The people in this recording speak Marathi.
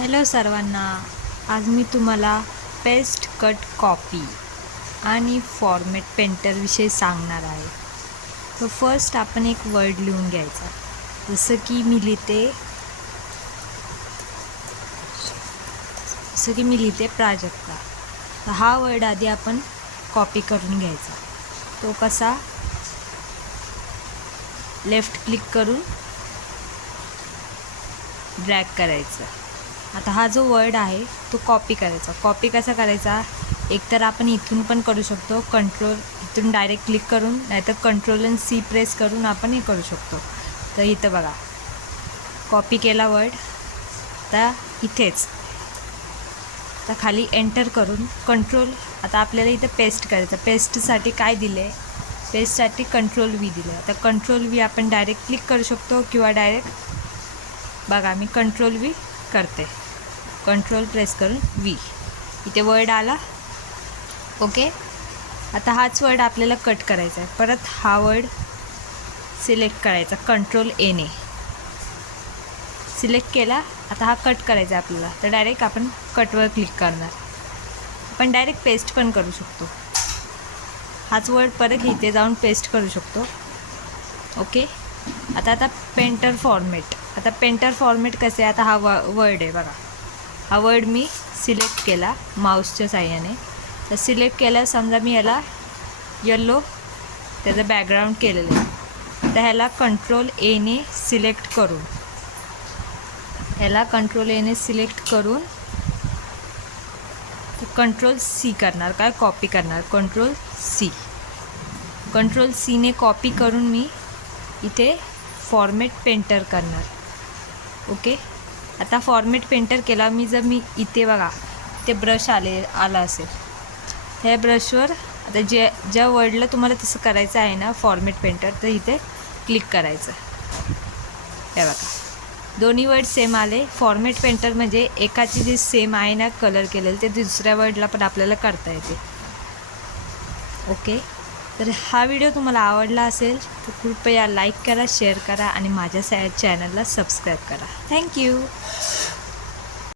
हॅलो सर्वांना, आज मी तुम्हाला पेस्ट कट कॉपी आणि फॉर्मॅट पेंटरविषयी सांगणार आहे. तर फर्स्ट आपण एक वर्ड लिहून घ्यायचा. जसं की मी लिहिते प्राजक्ता. तर हा वर्ड आधी आपण कॉपी करून घ्यायचा. तो कसा, लेफ्ट क्लिक करून ड्रॅग करायचा. आता हा जो वर्ड आहे तो कॉपी करायचा. कॉपी कसा करायचा, एकतर आपण इथून पण करू शकतो, इथून डायरेक्ट क्लिक करून, नाहीतर कंट्रोल आणि सी प्रेस करून आपण हे करू शकतो. तर इथं बघा, कॉपी केला वर्ड. आता इथेच आता खाली एंटर करून आता आपल्याला इथं पेस्ट करायचं. पेस्टसाठी काय दिले, पेस्टसाठी कंट्रोल व्ही दिलं. आता कंट्रोल व्ही आपण डायरेक्ट क्लिक करू शकतो किंवा डायरेक्ट बघा मी कंट्रोल व्ही करते. कंट्रोल प्रेस करून व्ही, इथे वर्ड आला. ओके, आता हाच वर्ड आपल्याला कट करायचा आहे. परत हा वर्ड सिलेक्ट करायचा, कंट्रोल एने सिलेक्ट केला. आता हा कट करायचा आहे आपल्याला, तर डायरेक्ट आपण कटवर क्लिक करणार. आपण डायरेक्ट पेस्ट पण करू शकतो. हाच वर्ड परत इथे जाऊन पेस्ट करू शकतो. ओके, आता पेंटर फॉर्मॅट. आता पेंटर फॉर्मॅट कसे, आता हा वर्ड आहे बघा. हा वर्ड मी सिलेक्ट केला माऊसच्या साह्याने. तर सिलेक्ट केला, समजा मी याला येल्लो त्याचं बॅकग्राऊंड केलेलं आहे. तर ह्याला कंट्रोल एने सिलेक्ट करून कंट्रोल सी करणार. काय, कॉपी करणार. कंट्रोल सीने कॉपी करून मी इथे फॉर्मॅट पेंटर करणार. ओके, आता फॉर्मॅट पेंटर केला मी. मी इथे बघा, ते ब्रश आला असेल, ह्या ब्रशवर आता ज्या वर्डला तुम्हाला तसं करायचं आहे ना फॉर्मॅट पेंटर, तर इथे क्लिक करायचं. हे बघा, दोन्ही वर्ड सेम आले. फॉर्मॅट पेंटर म्हणजे एकाची जे सेम आहे ना कलर केलेलं, ते दुसऱ्या वर्डला पण आपल्याला करता येते. ओके, तर हा व्हिडिओ तुम्हाला आवडला असेल तर कृपया लाईक करा, शेअर करा आणि माझ्या चॅनलला सबस्क्राईब करा. थँक्यू.